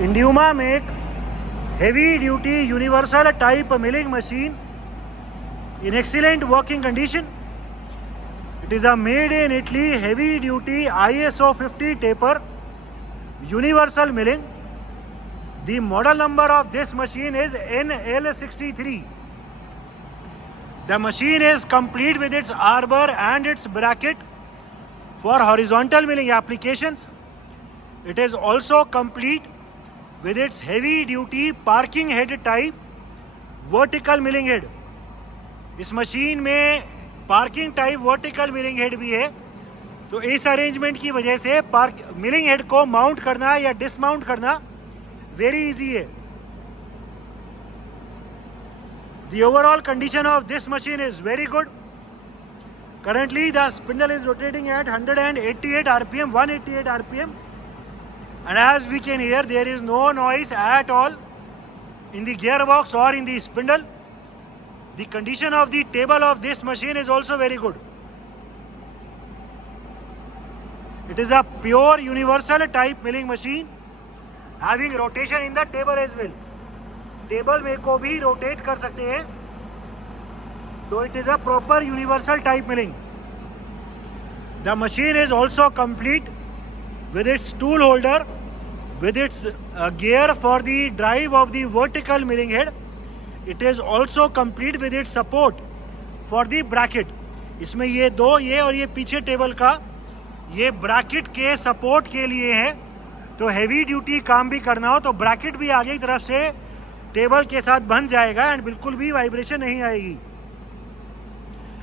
Induma make heavy duty universal type milling machine in excellent working condition. It is a made in Italy heavy duty ISO 50 taper universal milling. The model number of this machine is NL63. The machine is complete with its arbor and its bracket for horizontal milling applications. It is also complete with its heavy duty parking head type vertical milling head. इस machine में parking type vertical milling head भी है, तो इस arrangement की वजह से milling head को माउंट करना या डिसमाउंट करना वेरी इजी है. The overall condition of this machine is very good. Currently the spindle is rotating at 188 rpm, 188 rpm, and as we can hear there is no noise at all in the gearbox or in the spindle. The condition of the table of this machine is also very good. It is a pure universal type milling machine having rotation in the table as well. Table में को भी rotate कर सकते हैं, तो it is a proper universal type milling. The machine is also complete with its tool holder, with its gear for the drive of the vertical milling head. It is also complete with its support for the bracket. इसमें ये दो, ये और ये पीछे table का ये bracket के सपोर्ट के लिए है. तो हैवी ड्यूटी काम भी करना हो तो ब्रैकेट भी आगे की तरफ से टेबल के साथ बन जाएगा एंड बिल्कुल भी वाइब्रेशन नहीं आएगी.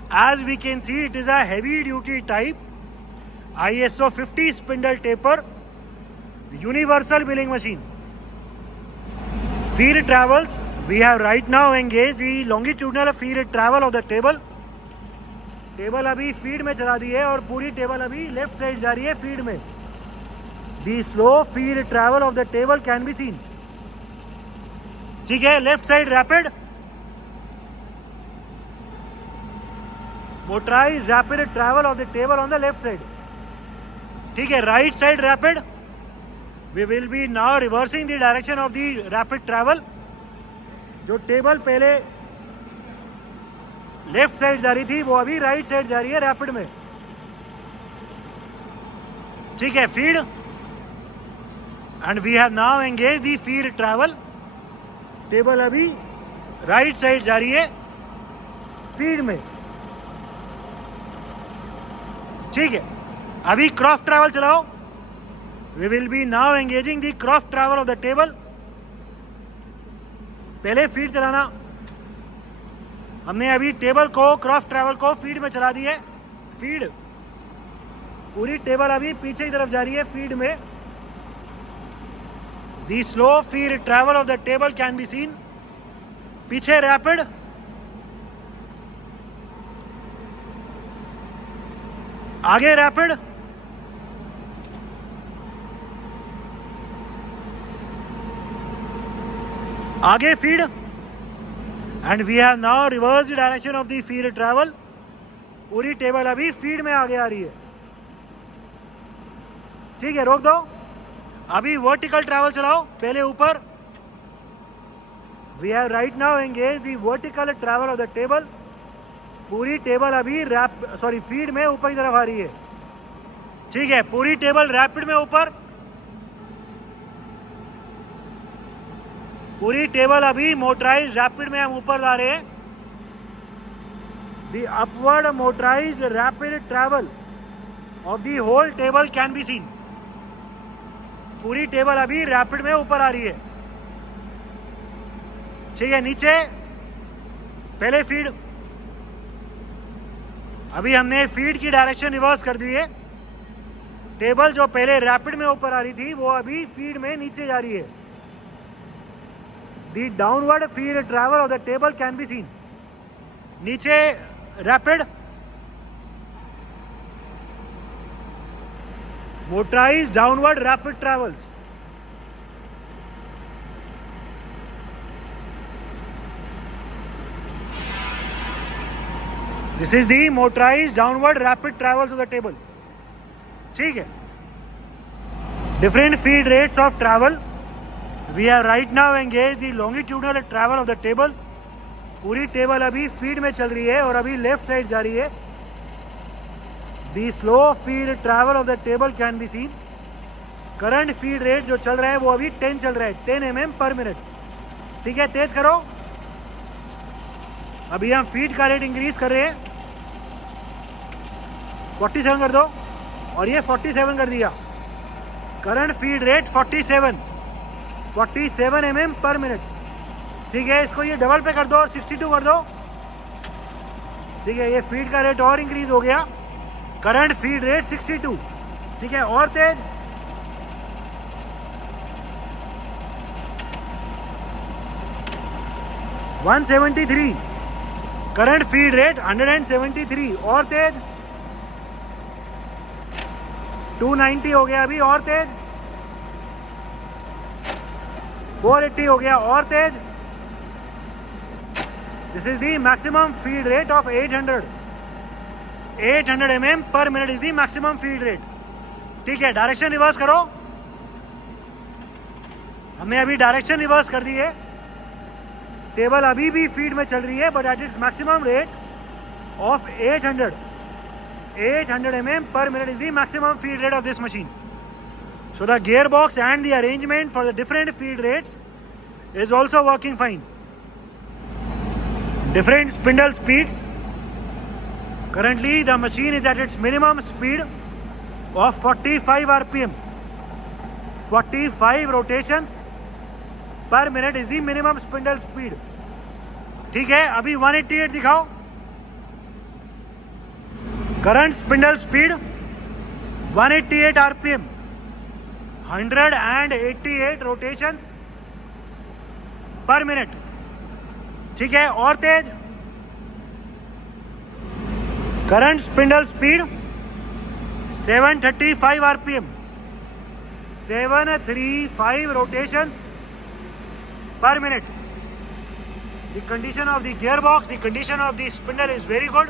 As we can see, it is a heavy duty type ISO 50 spindle taper universal milling machine. Feed travels. We have right now engaged the longitudinal feed travel of the table. Table अभी feed में चला दी है और पूरी table अभी left side जा रही है फीड में. The slow feed travel of the table can be seen. ठीक है, left side rapid, motorise rapid travel of the table on the left side. ठीक है, right side rapid. We will be now reversing the direction of the rapid travel. जो table पहले left side जा रही थी वो अभी राइट साइड जा रही है रैपिड में. ठीक है, feed and we have now engage the feed travel. Table अभी राइट साइड जा रही है फीड में. ठीक है, अभी क्रॉस ट्रैवल चलाओ. We will be now engaging the cross travel of the table. पहले फीड चलाना, हमने अभी टेबल को क्रॉस ट्रैवल को फीड में चला दी है. फीड पूरी टेबल अभी पीछे की तरफ जा रही है फीड में. The slow feed travel of the table can be seen. पीछे रैपिड, आगे रैपिड, आगे feed and we have now reverse direction of the feed travel. पूरी टेबल अभी फीड में आगे आ रही है. ठीक है, रोक दो. अभी वर्टिकल ट्रैवल चलाओ, पहले ऊपर. We have right now engage the vertical travel of the table. पूरी टेबल अभी फीड में ऊपर की तरफ आ रही है. ठीक है, पूरी टेबल रैपिड में ऊपर. पूरी टेबल अभी मोटराइज रैपिड में हम ऊपर ला रहे हैं. The upward motorise rapid travel of the whole table can be seen. पूरी टेबल अभी रैपिड में ऊपर आ रही है. ठीक है, नीचे पहले फीड. अभी हमने फीड की डायरेक्शन रिवर्स कर दी है. टेबल जो पहले रैपिड में ऊपर आ रही थी वो अभी फीड में नीचे जा रही है. The downward feed travel of the table can be scene. नीचे rapid, motorized downward rapid travels. This is the motorized downward rapid travels of the table. ठीक है, different feed rates of travel We have right now engaged the longitudinal travel of the table. पूरी table अभी feed में चल रही है और अभी लेफ्ट साइड जा रही है. The slow feed travel of the table can be seen. Current feed rate जो चल रहा है वो अभी 10 चल रहा है, 10 mm पर मिनट. ठीक है, तेज करो. अभी हम फीड का रेट इंक्रीज कर रहे हैं. 47 कर दो और ये 47 कर दिया. करंट फीड रेट 47 mm पर मिनट. ठीक है, इसको ये डबल पे कर दो और 62 कर दो. ठीक है, ये फीड का रेट और इंक्रीज हो गया. Current feed rate 62. ठीक है, और तेज. $173. Current feed rate 173. और तेज. 290 हो गया अभी, और तेज. 480 हो गया, और तेज. This is the maximum feed rate of 800 mm per minute is the maximum feed rate. ठीक है, डायरेक्शन रिवर्स करो. हमने अभी डायरेक्शन रिवर्स कर दी है. टेबल अभी भी फीड में चल रही है but at its maximum rate of 800 mm per minute is the maximum feed rate of this machine. So the gearbox and the arrangement for the different feed rates is also working fine. Different spindle speeds. Currently the machine is at its minimum speed of 45 rpm. 45 rotations per minute is the minimum spindle speed. ठीक है, अभी 188 दिखाओ. Current spindle speed 188 rpm. 188 rotations per minute. ठीक है, और तेज. Current spindle speed 735 rpm. 735 rotations per minute. The condition of the gearbox, the condition of the spindle is very good.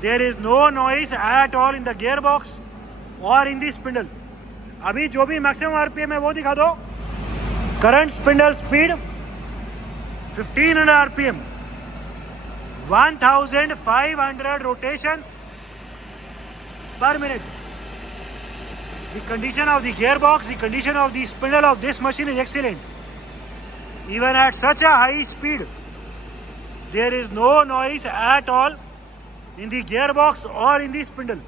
There is no noise at all in the gearbox or in the spindle. अभी जो भी maximum RPM है वो दिखा दो. Current spindle speed 1500 rpm. 1500 rotations per minute. The condition of the gearbox, the condition of the spindle of this machine is excellent. Even at such a high speed, there is no noise at all in the gearbox or in the spindle.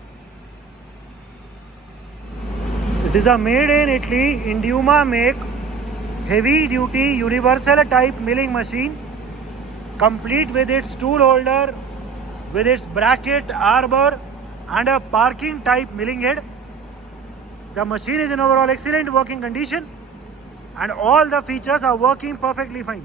It is a made in Italy Indiuma make heavy duty universal type milling machine, complete with its tool holder, with its bracket, arbor and a parking type milling head. The machine is in overall excellent working condition and all the features are working perfectly fine.